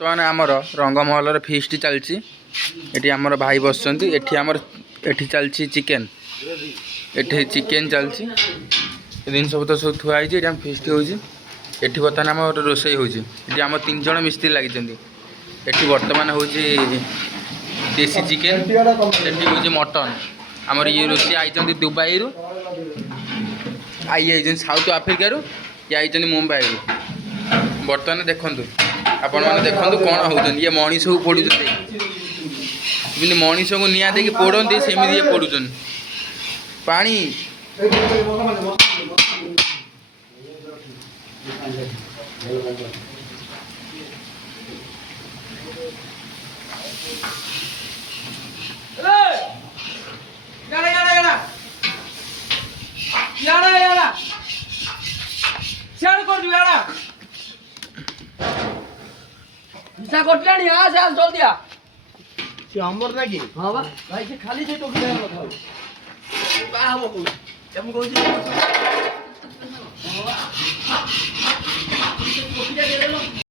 बर्तमान आमर रंगमहल फिस्ट चलती ये आमर भाई बस ये चलती चिकेन ये चिकेन चलती जिन सब तो सब थुआई फिस्ट हो बर्तमान आम रोसई होम 3 जन मिस्त्री लगी बर्तमान हूँ देसी चिकेन ये हूँ मटन आमर ये रोषे आई दुबई रु आई साउथ आफ्रिका ये आई मुंबई रु बर्तमान देखु आपण मैंने देखो कौन हो ये मनीष को पोड़ मनीष को निआ दे पोड़ती सेमती ये पोड़ुन पानी कोटलानी आ से जल्दी आ से हमर ना कि हां बा भाई से खाली से टोकी में बताओ बा हम को हम को